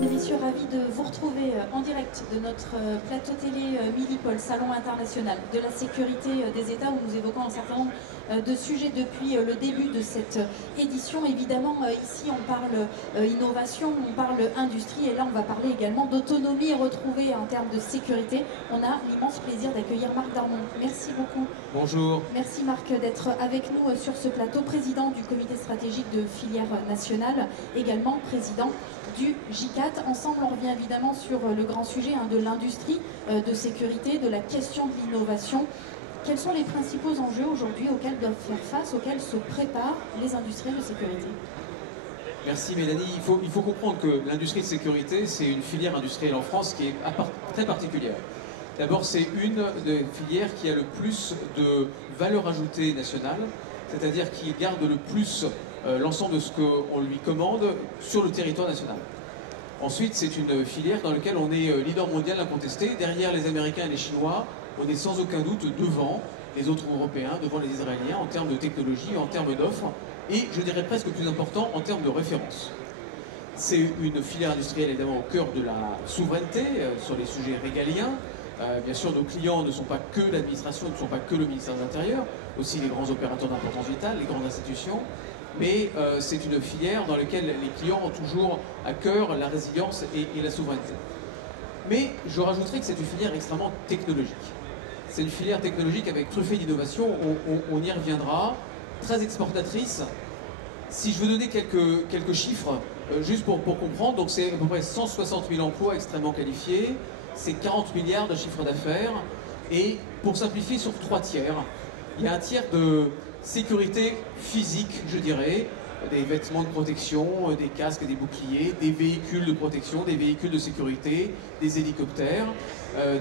Messieurs, ravis de vous retrouver en direct de notre plateau télé Milipol, Salon international de la sécurité des États, où nous évoquons un certain nombre de sujets depuis le début de cette édition. Évidemment, ici on parle innovation, on parle industrie, et là on va parler également d'autonomie retrouvée en termes de sécurité. On a l'immense plaisir d'accueillir Marc Darmon. Merci beaucoup. Bonjour. Merci Marc d'être avec nous sur ce plateau, président du comité stratégique de filière nationale, également président du GICAT. Ensemble, on revient évidemment sur le grand sujet de l'industrie de sécurité, de la question de l'innovation. Quels sont les principaux enjeux aujourd'hui auxquels doivent faire face, auxquels se préparent les industriels de sécurité? Merci Mélanie. Il faut comprendre que l'industrie de sécurité, c'est une filière industrielle en France qui est très particulière. D'abord, c'est une des filières qui a le plus de valeur ajoutée nationale, c'est-à-dire qui garde le plus l'ensemble de ce qu'on lui commande sur le territoire national. Ensuite, c'est une filière dans laquelle on est leader mondial incontesté. Derrière les Américains et les Chinois, on est sans aucun doute devant les autres Européens, devant les Israéliens en termes de technologie, en termes d'offres, et je dirais presque plus important en termes de référence. C'est une filière industrielle évidemment au cœur de la souveraineté sur les sujets régaliens. Bien sûr, nos clients ne sont pas que l'administration, ne sont pas que le ministère de l'Intérieur, aussi les grands opérateurs d'importance vitale, les grandes institutions, mais c'est une filière dans laquelle les clients ont toujours à cœur la résilience et la souveraineté. Mais je rajouterais que c'est une filière extrêmement technologique. C'est une filière technologique avec truffée d'innovation, on y reviendra, très exportatrice. Si je veux donner quelques chiffres, juste pour comprendre, donc c'est à peu près 160 000 emplois extrêmement qualifiés, c'est 40 milliards de chiffre d'affaires, et pour simplifier, sur 3 tiers, il y a un tiers de sécurité physique, je dirais, des vêtements de protection, des casques, des boucliers, des véhicules de protection, des véhicules de sécurité, des hélicoptères,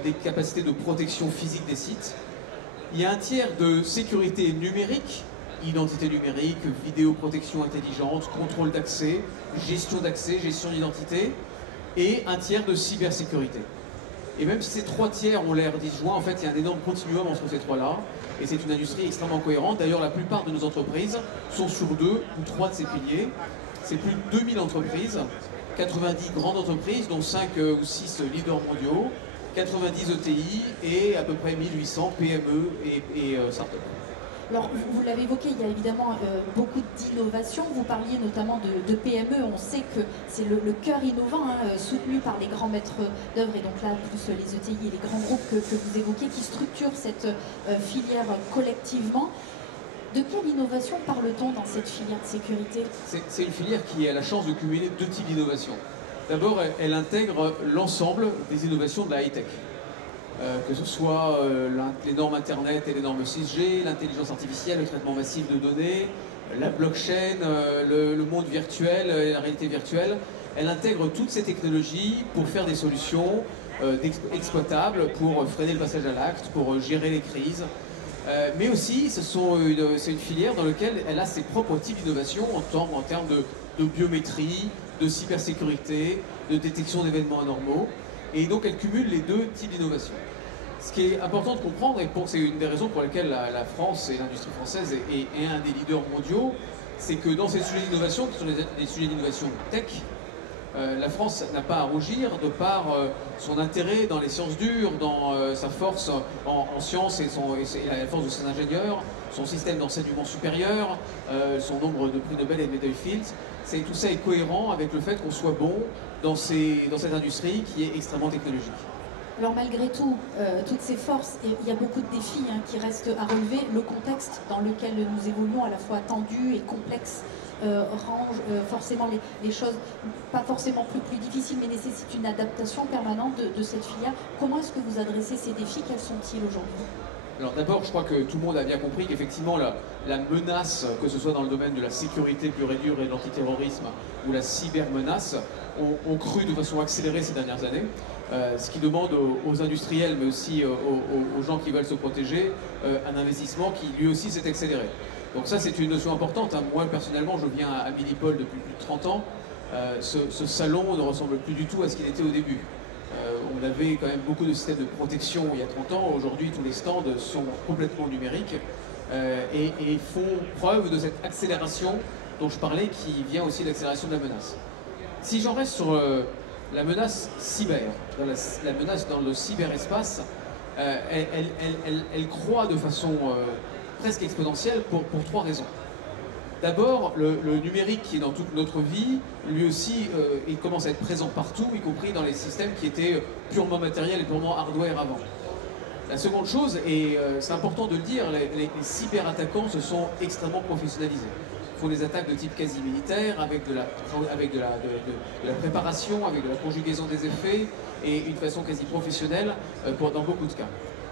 des capacités de protection physique des sites. Il y a un tiers de sécurité numérique, identité numérique, vidéoprotection intelligente, contrôle d'accès, gestion d'identité, et un tiers de cybersécurité. Et même si ces 3 tiers ont l'air disjoints, en fait, il y a un énorme continuum entre ces 3-là. Et c'est une industrie extrêmement cohérente. D'ailleurs, la plupart de nos entreprises sont sur 2 ou 3 de ces piliers. C'est plus de 2000 entreprises, 90 grandes entreprises, dont 5 ou 6 leaders mondiaux, 90 ETI et à peu près 1800 PME et start-up. Alors, vous l'avez évoqué, il y a évidemment beaucoup d'innovation. Vous parliez notamment de PME. On sait que c'est le cœur innovant, soutenu par les grands maîtres d'œuvre, et donc là, plus les ETI et les grands groupes que vous évoquez, qui structurent cette filière collectivement. De quelle innovation parle-t-on dans cette filière de sécurité? C'est une filière qui a la chance de cumuler 2 types d'innovations. D'abord, elle intègre l'ensemble des innovations de la high-tech. Que ce soit les normes Internet et les normes 6G, l'intelligence artificielle, le traitement massif de données, la blockchain, le monde virtuel et la réalité virtuelle. Elle intègre toutes ces technologies pour faire des solutions exploitables, pour freiner le passage à l'acte, pour gérer les crises. Mais aussi, c'est une filière dans laquelle elle a ses propres types d'innovation en termes de biométrie, de cybersécurité, de détection d'événements anormaux. Et donc elle cumule les 2 types d'innovation. Ce qui est important de comprendre, et c'est une des raisons pour lesquelles la France et l'industrie française est un des leaders mondiaux, c'est que dans ces sujets d'innovation, qui sont des sujets d'innovation tech, la France n'a pas à rougir de par son intérêt dans les sciences dures, dans sa force en sciences et la force de ses ingénieurs, son système d'enseignement supérieur, son nombre de prix Nobel et de médailles Fields. Tout ça est cohérent avec le fait qu'on soit bon dans cette industrie qui est extrêmement technologique. Alors malgré tout, toutes ces forces, et il y a beaucoup de défis qui restent à relever. Le contexte dans lequel nous évoluons, à la fois tendu et complexe, range forcément les choses, pas forcément plus difficiles, mais nécessite une adaptation permanente de cette filière. Comment est-ce que vous adressez ces défis? Quels sont-ils aujourd'hui? Alors d'abord, je crois que tout le monde a bien compris qu'effectivement la menace, que ce soit dans le domaine de la sécurité pure et dure et de l'antiterrorisme ou la cybermenace, ont cru de façon accélérée ces dernières années. Ce qui demande aux industriels, mais aussi aux gens qui veulent se protéger, un investissement qui lui aussi s'est accéléré. Donc ça, c'est une notion importante. Moi, personnellement, je viens à Milipol depuis plus de 30 ans. Ce salon ne ressemble plus du tout à ce qu'il était au début. On avait quand même beaucoup de systèmes de protection il y a 30 ans. Aujourd'hui, tous les stands sont complètement numériques et font preuve de cette accélération dont je parlais qui vient aussi de l'accélération de la menace. Si j'en reste sur la menace cyber, la menace dans le cyberespace, elle croît de façon presque exponentielle pour trois raisons. D'abord, le numérique qui est dans toute notre vie, lui aussi, il commence à être présent partout, y compris dans les systèmes qui étaient purement matériels et purement hardware avant. La seconde chose, et c'est important de le dire, les cyberattaquants se sont extrêmement professionnalisés. Ils font des attaques de type quasi militaire, avec de la préparation, avec de la conjugaison des effets, et une façon quasi professionnelle dans beaucoup de cas.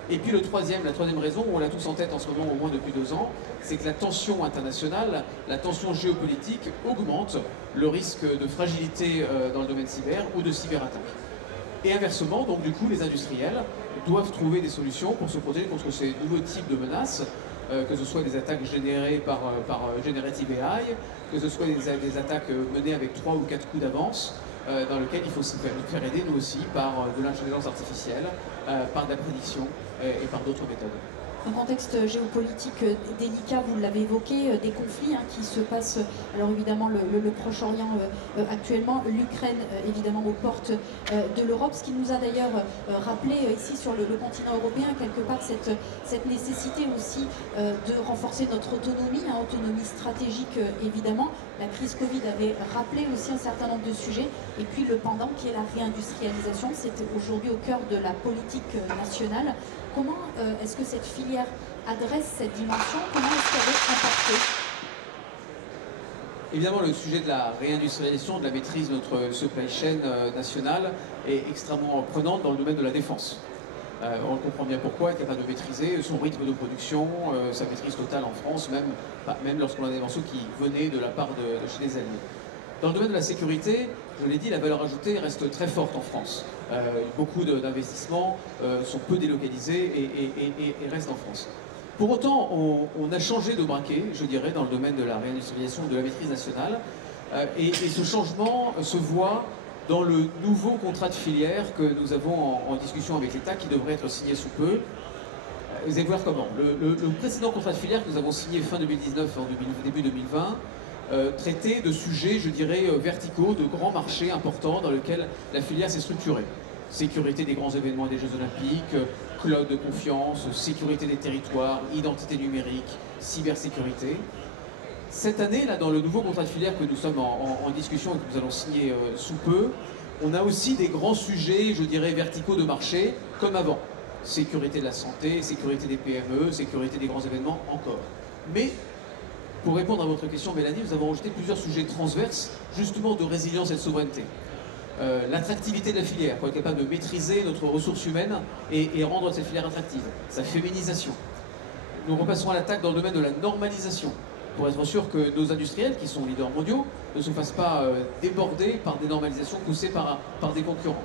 Et puis la troisième raison, on l'a tous en tête en ce moment au moins depuis 2 ans, c'est que la tension internationale, la tension géopolitique augmente le risque de fragilité dans le domaine cyber ou de cyberattaque. Et inversement, donc du coup, les industriels doivent trouver des solutions pour se protéger contre ces nouveaux types de menaces, que ce soit des attaques générées par Generative AI, que ce soit des attaques menées avec 3 ou 4 coups d'avance, dans lequel il faut se faire aider nous aussi par de l'intelligence artificielle, par de la prédiction et par d'autres méthodes. Un contexte géopolitique délicat, vous l'avez évoqué, des conflits qui se passent, alors évidemment le Proche-Orient actuellement, l'Ukraine évidemment aux portes de l'Europe, ce qui nous a d'ailleurs rappelé ici sur le continent européen quelque part cette nécessité aussi de renforcer notre autonomie, autonomie stratégique évidemment. La crise Covid avait rappelé aussi un certain nombre de sujets, et puis le pendant qui est la réindustrialisation, c'est aujourd'hui au cœur de la politique nationale. Comment est-ce que cette filière adresse cette dimension? Comment est-ce qu'elle est impactée? Évidemment, le sujet de la réindustrialisation, de la maîtrise de notre supply chain nationale est extrêmement prenante dans le domaine de la défense. On comprend bien pourquoi, être capable de maîtriser son rythme de production, sa maîtrise totale en France, même lorsqu'on a des morceaux qui venaient de la part de chez les Alliés. Dans le domaine de la sécurité, je l'ai dit, la valeur ajoutée reste très forte en France. Beaucoup d'investissements sont peu délocalisés et restent en France. Pour autant, on a changé de braquet, je dirais, dans le domaine de la réindustrialisation, de la maîtrise nationale. Et ce changement se voit dans le nouveau contrat de filière que nous avons en discussion avec l'État, qui devrait être signé sous peu. Vous allez voir comment. Le précédent contrat de filière que nous avons signé fin 2019, début 2020, traiter de sujets, je dirais, verticaux, de grands marchés importants dans lesquels la filière s'est structurée. Sécurité des grands événements et des Jeux Olympiques, cloud de confiance, sécurité des territoires, identité numérique, cybersécurité. Cette année, là, dans le nouveau contrat de filière que nous sommes en discussion et que nous allons signer sous peu, on a aussi des grands sujets, je dirais, verticaux de marché, comme avant. Sécurité de la santé, sécurité des PME, sécurité des grands événements, encore. Mais pour répondre à votre question, Mélanie, nous avons rajouté plusieurs sujets transverses, justement de résilience et de souveraineté. L'attractivité de la filière, pour être capable de maîtriser notre ressource humaine et rendre cette filière attractive. Sa féminisation. Nous repasserons à l'attaque dans le domaine de la normalisation, pour être sûr que nos industriels, qui sont leaders mondiaux, ne se fassent pas déborder par des normalisations poussées par des concurrents.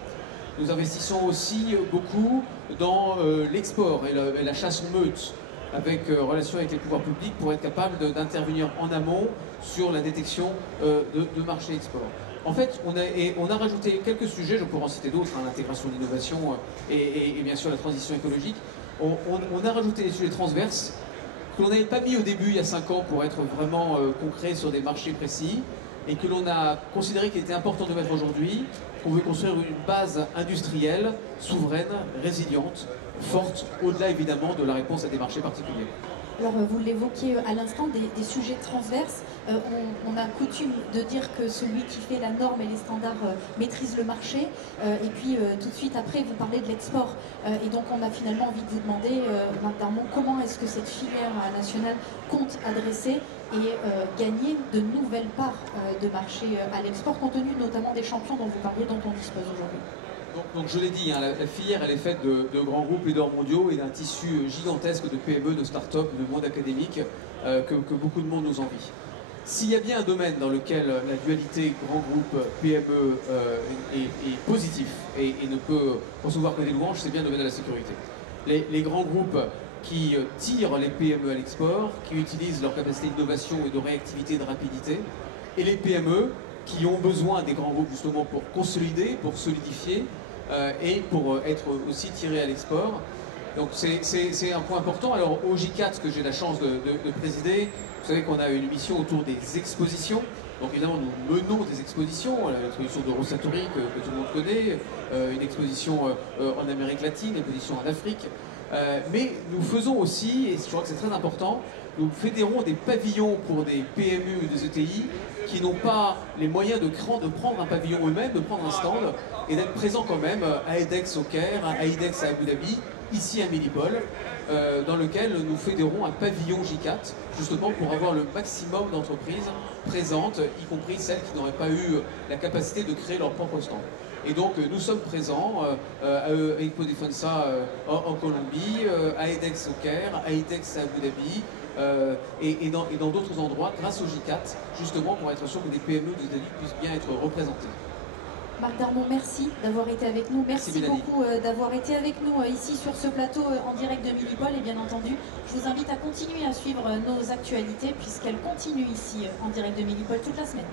Nous investissons aussi beaucoup dans l'export et la chasse en meute, avec relation avec les pouvoirs publics pour être capable d'intervenir en amont sur la détection de marché export. En fait, on a rajouté quelques sujets, je pourrais en citer d'autres, l'intégration de l'innovation et bien sûr la transition écologique. On a rajouté des sujets transverses que l'on n'avait pas mis au début, il y a 5 ans, pour être vraiment concret sur des marchés précis, et que l'on a considéré qu'il était important de mettre aujourd'hui, qu'on veut construire une base industrielle, souveraine, résiliente, forte, au-delà évidemment de la réponse à des marchés particuliers. Alors vous l'évoquiez à l'instant, des sujets transverses. On a coutume de dire que celui qui fait la norme et les standards maîtrise le marché. Et puis tout de suite après, vous parlez de l'export. Et donc on a finalement envie de vous demander, Marc Darmon, comment est-ce que cette filière nationale compte adresser et gagner de nouvelles parts de marché à l'export, compte tenu notamment des champions dont vous parliez, dont on dispose aujourd'hui? Donc je l'ai dit, la filière elle est faite de grands groupes leaders mondiaux et d'un tissu gigantesque de PME, de start-up, de monde académique que beaucoup de monde nous envie. S'il y a bien un domaine dans lequel la dualité grand groupe PME est positif et ne peut recevoir que des louanges, c'est bien le domaine de la sécurité. Les grands groupes qui tirent les PME à l'export, qui utilisent leur capacité d'innovation et de réactivité et de rapidité, et les PME qui ont besoin des grands groupes justement pour consolider, pour solidifier et pour être aussi tirés à l'export. Donc c'est un point important. Alors au J4 que j'ai la chance de présider, vous savez qu'on a une mission autour des expositions. Donc évidemment nous menons des expositions, l'exposition de Rosatori que tout le monde connaît, une exposition en Amérique latine, une exposition en Afrique. Mais nous faisons aussi, et je crois que c'est très important, nous fédérons des pavillons pour des PME ou des ETI qui n'ont pas les moyens de prendre un pavillon eux-mêmes, de prendre un stand et d'être présents quand même à EDEX au Caire, à IDEX à Abu Dhabi, ici à Milipol, dans lequel nous fédérons un pavillon J4, justement pour avoir le maximum d'entreprises présentes, y compris celles qui n'auraient pas eu la capacité de créer leur propre stand. Et donc nous sommes présents à Expo Defensa en Colombie, à EDEX au Caire, à IDEX à Abu Dhabi, et dans d'autres endroits grâce au J4, justement pour être sûr que des PME de Italie puissent bien être représentées. Marc Darmon, merci d'avoir été avec nous. Merci beaucoup d'avoir été avec nous ici sur ce plateau en direct de Milipol. Et bien entendu, je vous invite à continuer à suivre nos actualités puisqu'elles continuent ici en direct de Milipol toute la semaine.